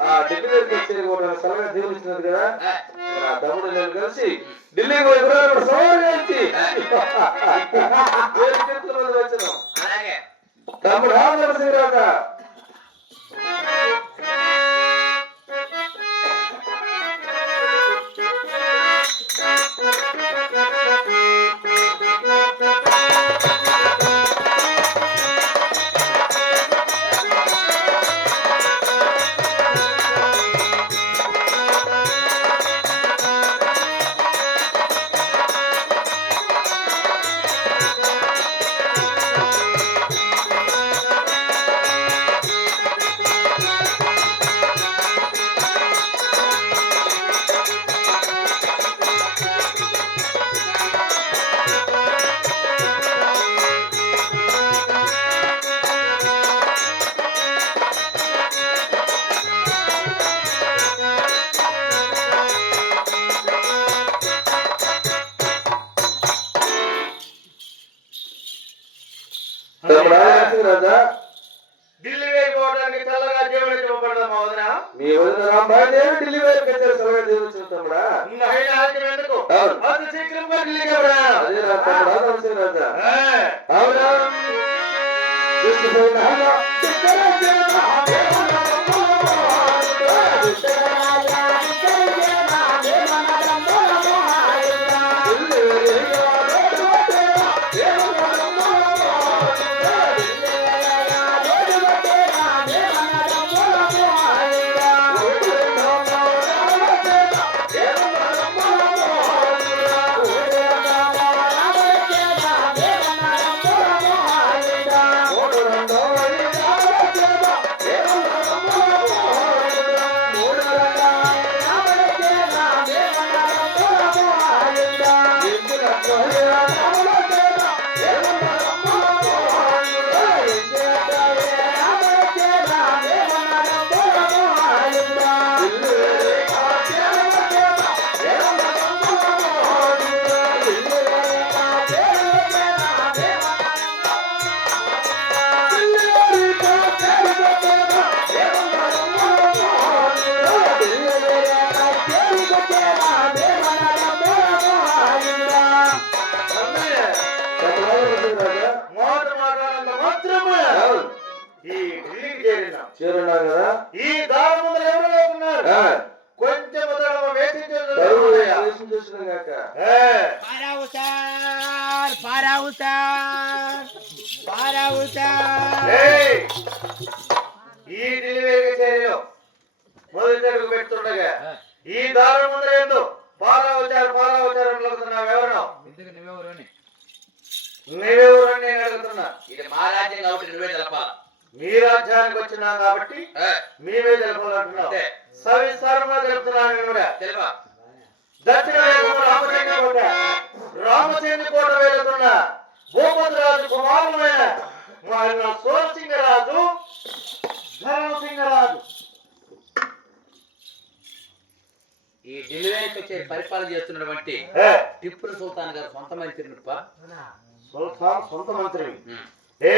ఆ. ఢిల్లీ దగ్గరికి వచ్చేది కూడా సలహా ఇచ్చినది కదా? నా తమ్ముడు నేను కలిసి ఢిల్లీకి పోయి కూడా తమ్ముడు శీఘ్రంగా ఢిల్లీకి వెళ్ళా. అదే రామనరసింహ రాజా ఆ, అవునా? మాత్రమే. ఈ ఢిల్లీకి చేరిన. చేరున్నారు కదా? ఈ దారి ముందు ఎవరు లేకున్నారు? కొంచెం వదలడం వేచి తరువు చేస్తున్నారు. దేశం చూసినా గాక ఏ, పారావు సార్ పారావు సార్ పారావు సార్. ఏయ్, ఈ ఢిల్లీ చేరిలో మొదటి తెలుగు పెడుతుండగా ఈ దారి ముందు ఏందో పారా వచ్చారు పారా వచ్చారు అని అడుగుతున్నావు ఎవరు? ఎందుకు నువ్వెవరు అని? అని నేను అడుగుతున్నా. ఇది మా రాజ్యం కాబట్టి నువ్వే తెలపాలి. మీ రాజ్యానికి వచ్చినాం కాబట్టి మేమే తెలపాలంటున్నావు అంతే. సవిస్తారంగా తెలుపుతున్నాను నేను కూడా. తెలుపా? దక్షిణ రామచంద్ర కోట. రామచంద్ర కోట వెళుతున్న భూపతి రాజు కుమారులైన ఆయన సోరసింగరాజు ధర్మసింగరాజు ఈ ఢిల్లీ వచ్చే పరిపాలన చేస్తున్నటువంటి టిప్పు సుల్తాన్ గారు సొంత మంత్రి నొప్ప సుల్తాన్ సొంత మంత్రి. ఏ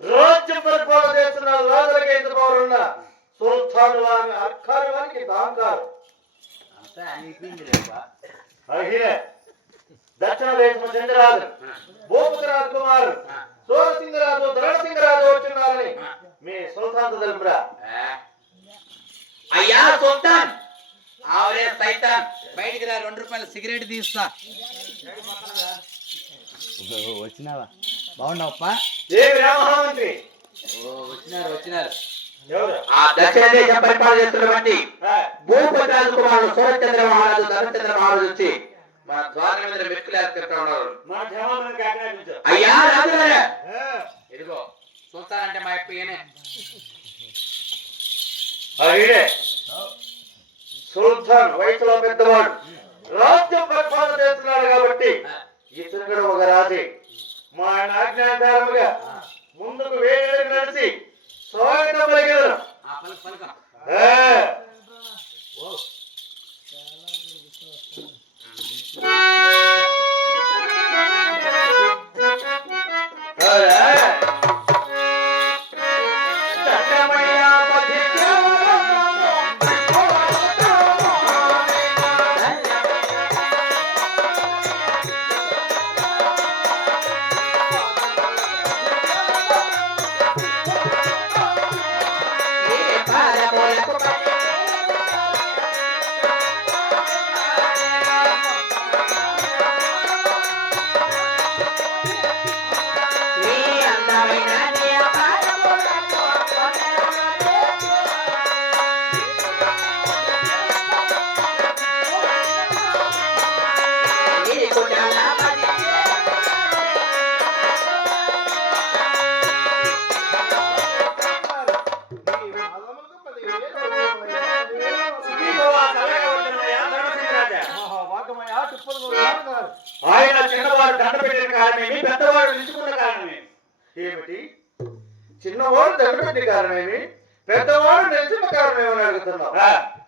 రాజ్యం పరిపాలన చేస్తున్న రాజులకి ఎంత పౌరున్న సుల్తాన్ వారి అర్కారు వారికి దాంకారు దక్షిణ దేశం చంద్రరాజు భూపతి రాజు కుమారు సోరసింగరాజు ధరణసింగరాజు వచ్చినారని మీ సుల్తాన్ తెలుపురా. అయ్యా సుల్తాన్! ఆవరే సైతాన్! బయటికి రా రెండు రూపాయల సిగరెట్ తీస్తా. వచ్చినావా? బాగున్నావప్పా? ఏమి రామహామంత్రి ఓ వచ్చినారు వచ్చినారు. ఎవరు? ఆ దక్షిణ దేశం పరిపాలన చేస్తున్నటువంటి ఆ, భూపతి రాజకుమారుడు సూర్యచంద్ర మహారాజు ధనచంద్ర మహారాజు వచ్చి మన ద్వారం మీద ఉన్నారు. అయ్యా రాజుగారే! ఇదిగో మా సుల్తాన్ వయసులో పెద్దవాడు. రాజ్యం పరిపాలన చేస్తున్నాడు కాబట్టి ఇతను కూడా ఒక రాజే మా ఆయన ఆజ్ఞాకారముగా ముందుకు వేడి నడిచి స్వాగతం పలికెదరు.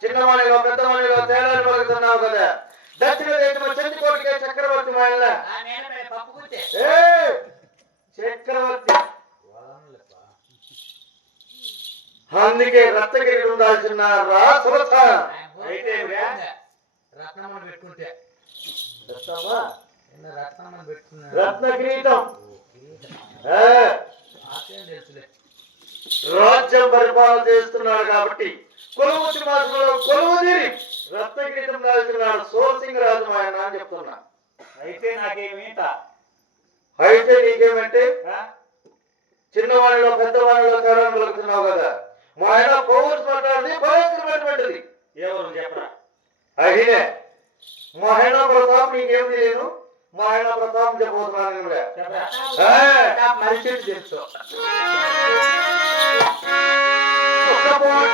చిన్నవాడిలో పెద్దవాడిలో తేడాలు పలుకుతున్నావు కదా. దక్షిణ దేశంలో చక్రవర్తి ఏ! చక్రవర్తి. అందుకే రత్నగిరి ఉండాల్సిన రా సురత అయితే రత్నమని పెట్టుకుంటే. రాజ్యం పరిపాలన చేస్తున్నాడు కాబట్టి కొలువు శ్రీనివాసంలో కొలువు తీరి రత్న కిరీటం దాల్చున్నాడు సోరసింగ్ రాజు ఆయన అని చెప్తున్నా. అయితే నాకేమీత అయితే నీకేమంటే? చిన్నవాడిలో పెద్దవాడిలో తేడా కలుగుతున్నావు కదా. మా ఆయన పౌరుష మాట్లాడింది భయంకరమైనటువంటిది ఎవరు చెప్పరా? అడిగే మా ఆయన ప్రతాప్ నీకేం తెలియదు? మా ఆయన ప్రతాప్ చెప్పబోతున్నాను మరిచెట్టు తెలుసు. అవునా,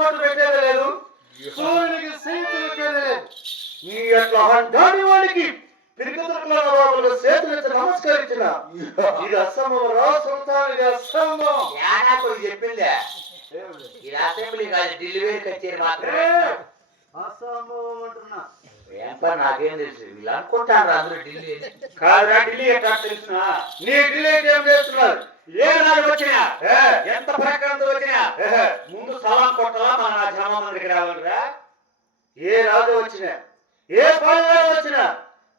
సుఖమని పెట్టేది లేదు. సూర్యునికి సీతులు పెట్టేది లేదు. ఈ యొక్క హంటాని వాడికి తిరుగుతున్న చేతులు ఎత్తి నమస్కరించిన ఇది అసంభవం రా సుల్తాన్ ఇది అసంభవం. యానాకు చెప్పిందే? ఇది అసెంబ్లీ కాదు వేడి కచేరీ మాత్రమే? అసంభవం అంటున్నా. నాకేం తెలుసు? వీళ్ళు అనుకుంటారు అందరూ ఢిల్లీ అని. కాదురా ఢిల్లీ ఎట్లా తెలిసిన? నీ ఢిల్లీ ఏం చేస్తున్నారు ఏ నాడు వచ్చినా? ఎంత ప్రకారంతో వచ్చినా? ఏ, ముందు సలాం కొట్టాలా మన నా జమా మందికి రావాలిరా. ఏ రాజు వచ్చినా? ఏ పాలన వచ్చినా?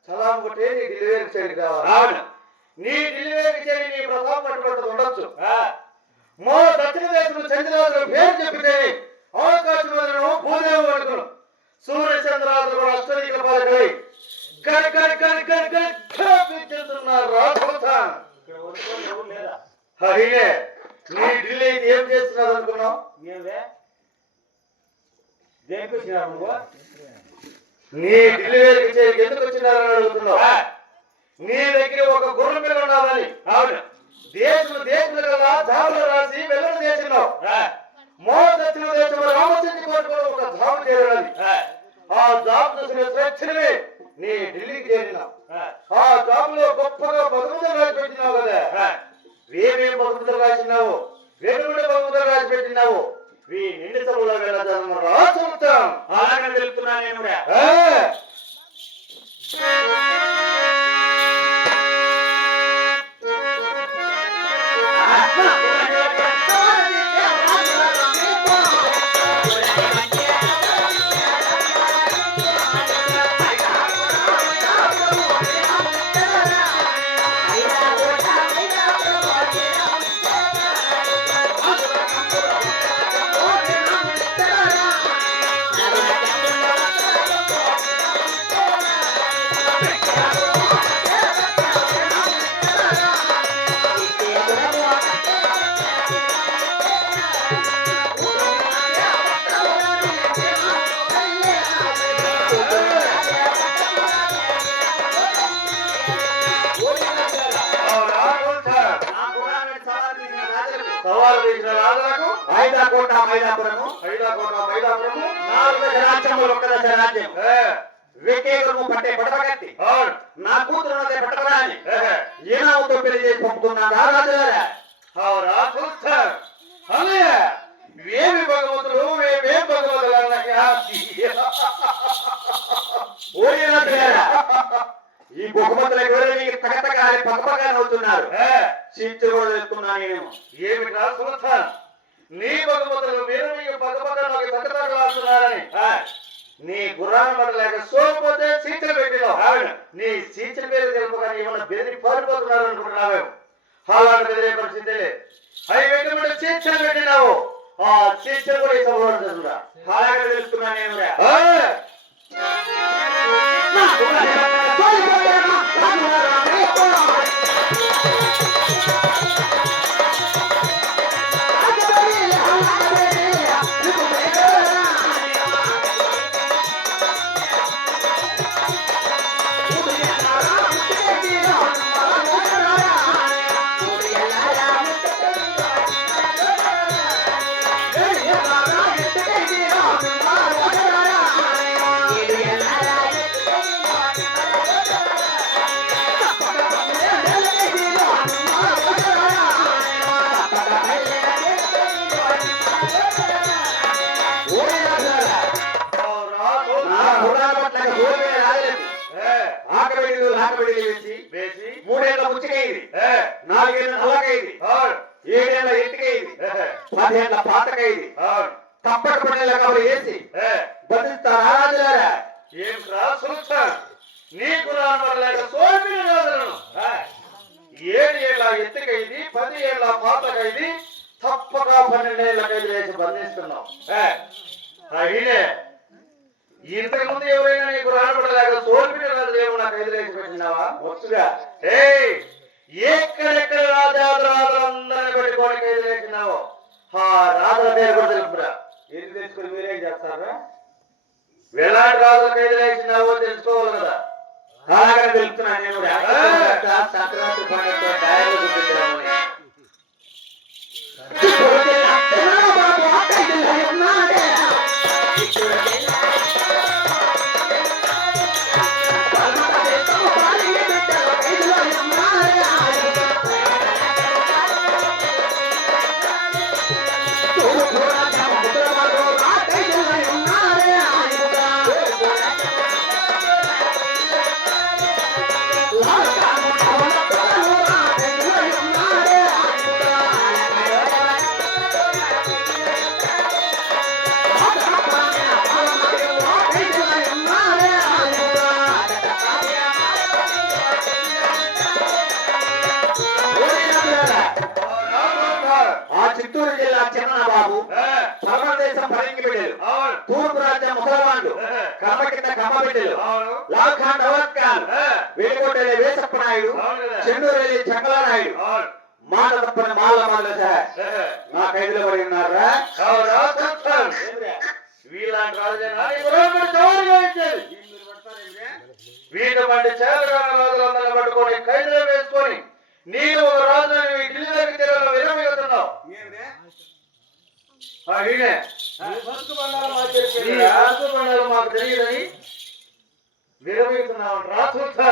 సలాం కొట్టే నీ ఢిల్లీ చేరి కావాలి. నీ ఢిల్లీ చేరి నీ ప్రతాపం ఉండొచ్చు. మో దక్షిణ దేశంలో చంద్రరాజుల పేరు చెప్పితే వదలను భూదేవం వదలను సూర్య చంద్రాజులు కూడా అష్టదిక పాలకై గర్ ఖ్యాపించుతున్నారు రాజుతాన్ ఇక్కడ వదులుకొని ఎవరు లేదా హరినే నీ ఢిల్లీకి ఏం చేస్తున్నారు అనుకున్నావు? నీ ఢిల్లీ ఎందుకు వచ్చినారని అడుగుతున్నావు? నీ దగ్గర ఒక గుర్రం పిల్ల ఉండాలని. అవును. దేశం దేశం కదా జాబులు రాసి వెళ్ళని దేశంలో. ఆ, మో దక్షిణ రామచంద్ర ఒక జాబు ఆ, జాబ్ చూసిన తక్షణమే నీ ఢిల్లీకి ఆ, జాబ్లో గొప్పగా బహుమతులు రాసి పెట్టినావు కదా రాసినావు? వెనుబడి బహుమతులు రాసి పెట్టినావు వీ నిండి అలాగే తెలుపుతున్నా నేను కూడా. రాజులకు ఐదాకోట మైదాపురము ఐదాకోట మైదాపురము నాలుగు రాజ్యములు దశ రాజ్యం. ఏ, వికేకులము పట్టే అవును. నా కూతురు పట్టరాని ఏ, ఈనావుతో పెళ్ళి చేసి చూస్తాను అన్నయ్య ఏమి భగవంతుడు మేమేం భగవంతుడు రాజులారా ఈ పక్కపగా నవ్వుతున్నారు. కూడా నేను. ఏమిటా నీ మీరు నీకు నీ గుర్రాన్ని పడలేక సోపోతే సీచలు పెట్టినావు నీ సీచల పేరు తెలుపుగా ఏమన్నా బెదిరి పారిపోతున్నారు అనుకుంటున్నావేమో అలాంటి బెదిరే పరిస్థితి అవి వెంటబడి చీచలు పెట్టినావు? ఆ చీచలు కూడా ఈ అలాగే నేను రా. బంధిస్తున్నావు అయినే ఇంతకు ముందు ఎవరైనా నీకు రాబడలేక సోమిన రాజులు ఏమన్నా ఖైదు వేసి పెట్టినావా వచ్చుగా ఏయ్ ఎక్కడెక్కడ రాజాలు రాజులందరినీ పెట్టుకొని ఖైదు వేసినావో ఆ రాజుల పేరు కూడా తెలుపురా ఇది తెచ్చుకుని మీరేం చేస్తారా? ఎలాంటి రాజుల ఖైదు వేసినావో తెలుసుకోవాలి కదా. అలాగే తెలుపుతున్నాను నేను సంక్రాంతి పండుగ నాయుడు. చెన్నూరెల్లి చంగలా నాయుడు మాట తప్పని మాల మాల సార్ నా ఖైదులో పడి ఉన్నారా? వీలాంటి వీట వంటి చేతగాన రాజులందరినీ పట్టుకొని ఖైదులో వేసుకొని నీవు ఒక రాజు ఢిల్లీలోకి విరమిగుతున్నావు మాకు తెలియదని విరమిగుతున్నావు రా చూస్తా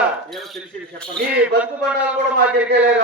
నీ బతుకు బండాలు కూడా మాకు తెలియలేదు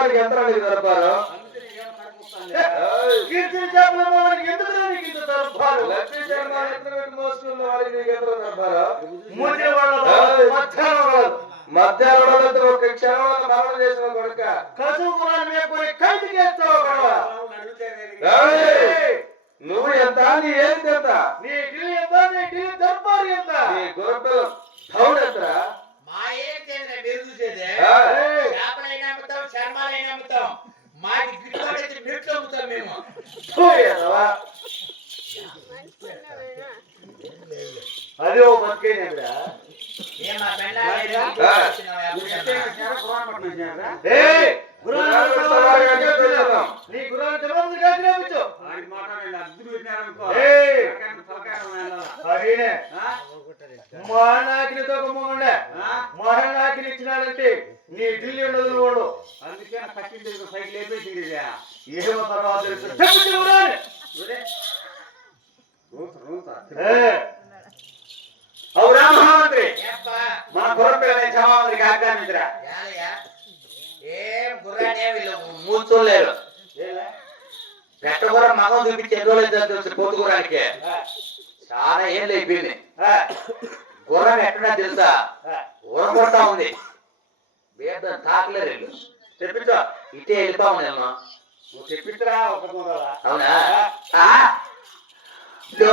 వాడికి ఎంత నీకు దొరకారు కీర్తి చేపలు వాడికి ఎందుకు నీకు ఇంత దర్బారు? లక్ష్మీ చేపలు మోసుకున్న వాడికి నీకు ఎంత దొరకారు మూతి వాళ్ళలో మధ్యాహ్నం కాదు మధ్యాహ్నం ఒక క్షణంలో మరణం చేసిన కొడుక కసువు కులాన్ని మేపుకొని కైటికి ఎత్తావు గొడవ ఏయ్! నువ్వు ఎంత నీ ఏది ఎంత? నీ ఢిల్లీ ఎంత నీ ఢిల్లీ దర్బారు ఎంత? నీ గురపిల్ల ధౌడు ఎంతరా మా ఏంటి మీరు చూసేది. అమ్ముతాం మాకి గిట్టుబాటు అయితే బిట్లు అమ్ముతాం మేము. అది ఓ బతికేనేమిరా ఏం మా పెళ్ళ ఆ. ఏయ్ గుర్రాలు గుర్రాలు సవారీ సవారీ అంటే చేద్దాం. నీ గుర్రాలు జవాబు కాదు రేపించు సరేనే మహానాకినితో కుమ్మండే మహానాకిని ఇచ్చినాడంటే నీ ఢిల్లీ ఉండదు వాడు ఏమో తర్వాత తెలుసు. చెప్పు చెవురాని. ఏ, అవురా మహామంత్రి మన గుర్రపిల్ల జమామంత్రికి ఆజ్ఞాపించరా యాలయ్యా ఏం గుర్రాన్ని ఏమి వీళ్ళు మూర్చోలేరు పెట్టగుర్ర మగం చూపించి ఎన్ని రోజులు అవుతుందో తెలుసు పోతు గుర్రానికి చాలా అయిపోయింది. ఆ, గుర్రం ఎక్కడా తెలుసా? ఆ. ఊరగొడతా ఉంది. బేద తాకలేరు తెప్పించు ఇటే వెళ్ళిపా ఉందేమో నువ్వు తెప్పించరా ఒక అవునా ఆ? డో,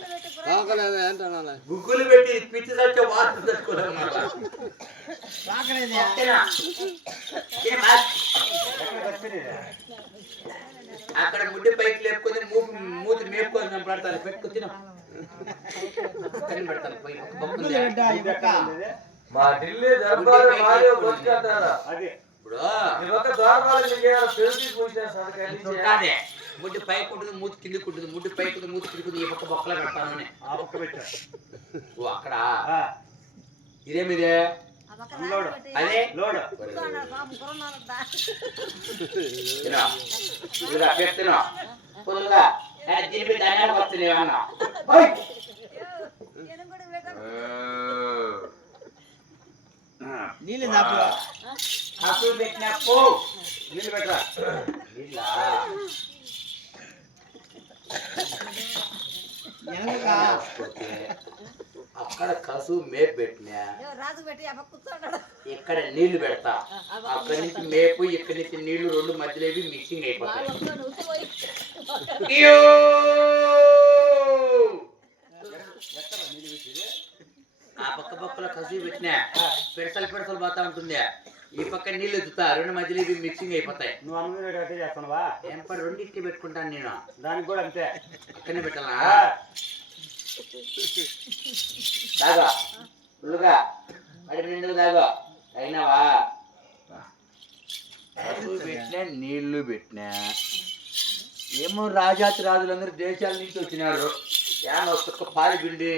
గుగ్గులు పెట్టి పిచ్చి సచ్చే వాసన. అక్కడ ముడ్డి పైకి లేపుకొని మూతి మేపుకొని చంపడతాను పెట్టుకు తిన. పెడతాను పోయి బొక్కుంది. మా ఢిల్లీ దర్బారు మాది బతుకంటారా అది. ఇప్పుడు దర్బారు పూసిన సరిగ్గా చుట్టాదే ముడ్డి పైకి ఉంటుంది మూతి కిందకి ఉంటుంది ముడ్డి పైకి ఉంటుంది మూతి కిందకి ఉంటుంది ఈ పక్క బొక్కలో పెడతాను. ఆ పక్క పెట్టా. ఓ అక్కడ? ఆ, ఇదేమిదే? అదే? లోడు. తినో. అన్న నీళ్ళు పో. నీళ్ళు పెట్టరా? నీళ్ళ? అక్కడ కసు మేపు పెట్టినా ఇక్కడ నీళ్ళు పెడతా. అక్కడి నుంచి మేపు ఇక్కడి నుంచి నీళ్ళు రెండు మధ్యలో మిక్సింగ్ అయిపోతాయి! ఆ పక్క పక్కల కసి పెట్టినా. పెడసలు పెడసలు పోతా ఉంటుంది. ఈ పక్క నీళ్ళు ఎత్తుతా రెండు మధ్యలో ఇవి మిక్సింగ్ అయిపోతాయి. నువ్వు అనుకునే అట్టే చేస్తున్నావా ఏం పని రెండింటికి పెట్టుకుంటాను నేను. దానికి కూడా అంతే. అక్కడనే పెట్టాలా? దాగా ఫుల్గా అడి నిండు దాగా అయినావా? పెట్టినా. నీళ్ళు పెట్టినా. ఏమో రాజాతి రాజులందరూ దేశాల నుంచి వచ్చినారు. యాన ఒక్క పాలు పిండి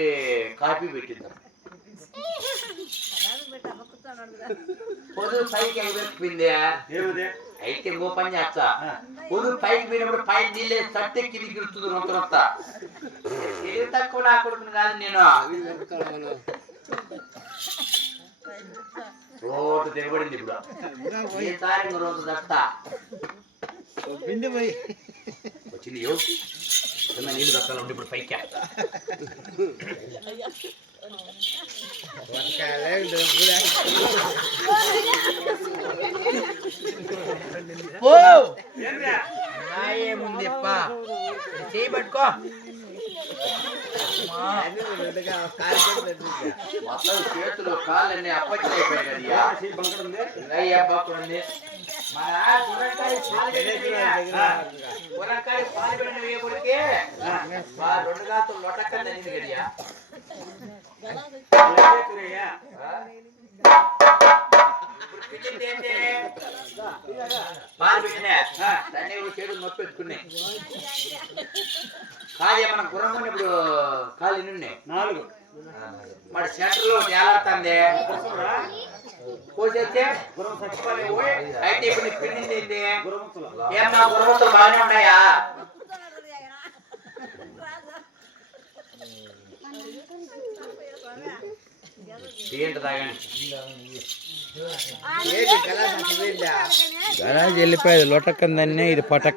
కాఫీ పెట్టిందాం. పొద్దు పైకి అయిపోయింది ఏమిది అయితే ఇంకో పని చేస్తా ఆ, పొద్దు పైకి పోయినప్పుడు పైకి నీళ్ళే తట్టే కిందికి ఇడుతుంది రొంత రొంత ఇది తక్కువ నా కొడుకుని కాదు నేను రోజు దిగబడింది ఇప్పుడు ఈసారి రోజు దస్తా వచ్చింది ఏవ్. కింద నీళ్ళు దస్తాలు ఉండి ఇప్పుడు పైకి ఏముంది చేయి పట్టుకో. మొత్తం చేతులు కాళ్ళన్నీ అప్పచ్చిపోయాయి కదా అయ్యా బాగుంది మన గుర్రకాయ పాలు పెట్టిన గుర్రకాయ పాలు పెట్టిన వేపుడికి మా రెండు గాతులు లొటక్కని అనింది గడియా ఇప్పుడు పిచ్చింది ఏంటి? పాలు పెట్టినా దాన్ని కూడా చేతులు నొప్పి పెట్టుకున్నాయి కాదే మన గుర్రం ఇప్పుడు కాలు ఎన్ని ఉన్నాయి నాలుగు మరి సెంటర్లో తేలాడుతుంది పోసేస్తే అయితే ఇప్పుడు నీకు పిండింది ఏంటి ఏమ్మా గుర్రములు బాగానే ఉన్నాయా? కళ వెళ్ళిపోయేది లొటక్కందన్నే ఇది పటక్క